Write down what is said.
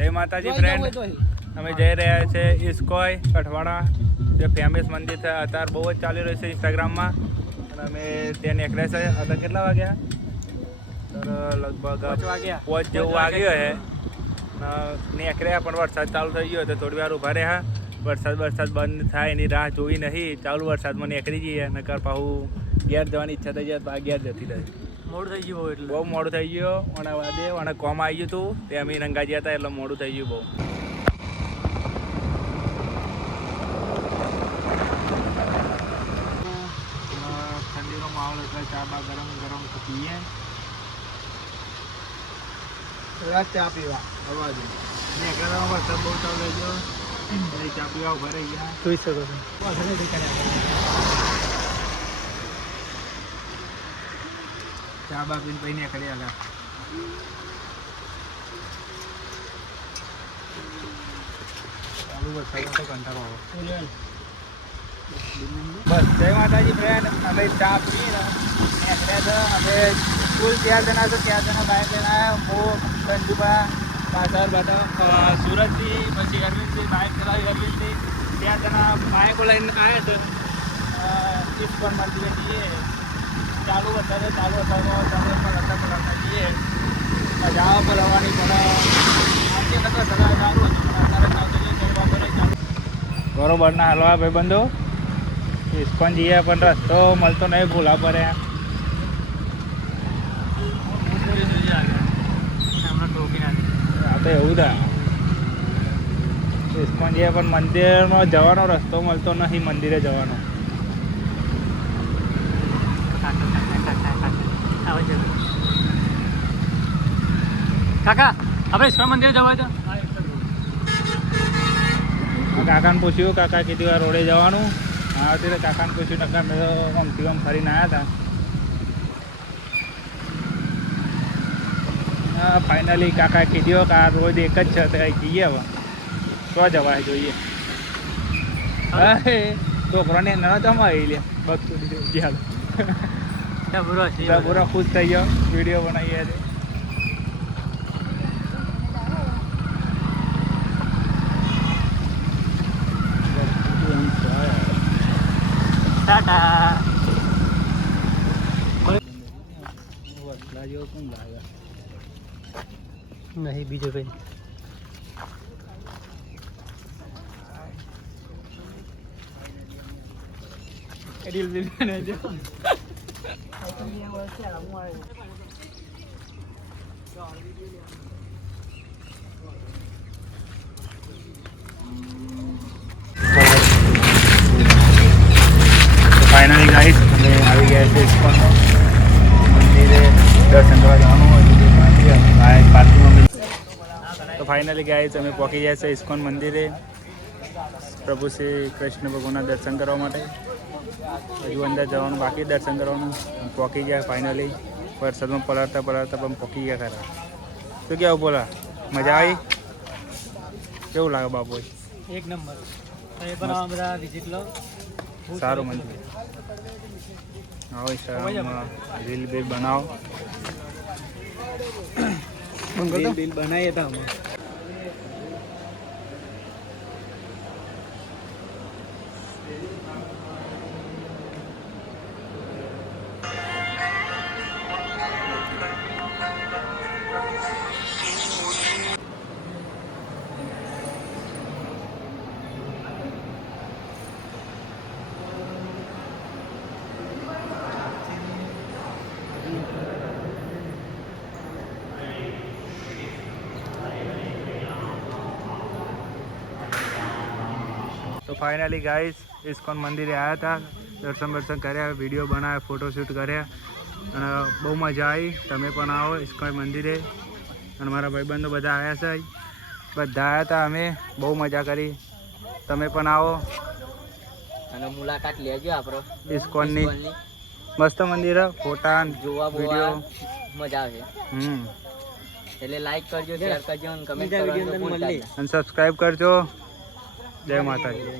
જય માતાજી ફ્રેન્ડ, અમે જઈ રહ્યા છે ઇસ્કોય કઠવાડા, જે ફેમસ મંદિર છે. અત્યારે બહુ જ ચાલી રહ્યું છે ઇન્સ્ટાગ્રામમાં. અને અમે ત્યાં નીકળ્યા છે. અત્યારે કેટલા વાગ્યા? લગભગ 5 જેવું વાગ્યો છે. નીકળ્યા પણ વરસાદ ચાલુ થઈ ગયો તો થોડી વાર ઊભા રહ્યા. વરસાદ બંધ થાય એની રાહ જોઈ નહીં. ચાલુ વરસાદમાં નીકળી જઈએ નકર પાછું ઘેર જવાની ઈચ્છા થઈ જાય તો આ ઘેર જતી રહે. મોડું થઈ ગયું એટલે બહુ મોડું થઈ ગયું. અને વાદે અને કોમ આવી ગયું હતું તે અમે રંગાજી હતા એટલે મોડું થઈ ગયું બહુ. ઠંડીનો માહોલ એટલે ચા બા ગરમ પીએ. ચા પીવા અવાજ નીકળ્યા વરસાદ બહુ ચાલુ થઈ ગયો. ચા પીવા ઉભા રહી ગયા. જોઈ શકો છો. ચા બા પીને પછી નીકળ્યા હતા. ચાલુ વરસાદ તો કંટાળો આવે. બસ જય માતાજી ફ્રેન્ડ, અમે ચા પીને નીકળ્યા હતા. અમે કુલ 4 જણા તો 4 જણા બાઇક લઈને આવ્યા. હું સંજુભા પાછળ બધા સુરતથી, પછી અરવિંદથી બાઇક ચલાવી. અરવિંદથી 4 જણા બાઇકો લઈને આવ્યા છે. ઇસ્કોન મંદિરે જઈએ. ચાલુ વરસાદમાં જઈએ. મજા આવે બોલાવવાની પણ બરોબર ના હાલવા ભાઈબંધો. ઇસ્કોન જઈએ પણ રસ્તો મળતો નહીં, ભૂલા પડે. આ તો એવું થાય. ઇસ્કોન જઈએ પણ મંદિરનો જવાનો રસ્તો મળતો નથી. મંદિરે જવાનો કાકા આપણે ઇસ્કોન મંદિરે જવા તો કાકાને પૂછ્યું. કાકા કીધું આ રોડે જવાનું. હા ત્યારે કાકાને પૂછ્યું. કાકા મેં આમથી આમ ફરીને આવ્યા હતા. ફાઇનલી કાકા કીધું કે આ રોડ એક જ છે તો જઈએ. હવે તો જવાય જોઈએ. છોકરાને નાના જમા આવી લે બધું પૂરા ખુશ થઈ ગયો. વિડીયો બનાવીએ છે. નહીં બીજો કઈ રીલ બીલ બનાવજો. ફાઇનલી ગાઈસ અમે આવી ગયા છે ઇસ્કોન મંદિરે. દર્શન કરવા જવાનું હોય પાર્કિંગમાં. તો ફાઇનલી ગાઈસ અમે પહોંચી ગયા છે ઇસ્કોન મંદિરે પ્રભુ શ્રી કૃષ્ણ ભગવાનના દર્શન કરવા માટે. હજુ અંદર જવાનું બાકી, દર્શન કરવાનું. પહોંચી ગયા ફાઇનલી. વરસાદમાં પલળતા પણ પહોંચી ગયા ખરા. શું કહેવું બોલા? મજા આવી? કેવું લાગે બાપુ? એક નંબર. બધા વિઝિટ લો. સારું મંદિર. આવો ઇન્સ્ટાગ્રામમાં રીલ બીલ બનાવો. રીલ બનાવીએ તો અમે. તો ફાઇનલી ગાઈસ ઇસ્કોન મંદિરે આવ્યા હતા. દર્શન કર્યા, વિડીયો બનાવ્યા, ફોટોશૂટ કર્યા અને બહુ મજા આવી. તમે પણ આવો ઇસ્કોન મંદિરે. અને મારા ભાઈબંધો બધા આવ્યા છે. બધા આવ્યા હતા. અમે બહુ મજા કરી. તમે પણ આવો અને મુલાકાત લેજો આપણો ઇસ્કોનની. મસ્ત મંદિર, ફોટા જોવા વિડીયો મજા આવે. એટલે લાઈક કરજો, શેર કરજો અને કમેન્ટ કરજો અને સબસ્ક્રાઈબ કરજો. જય માતાજી.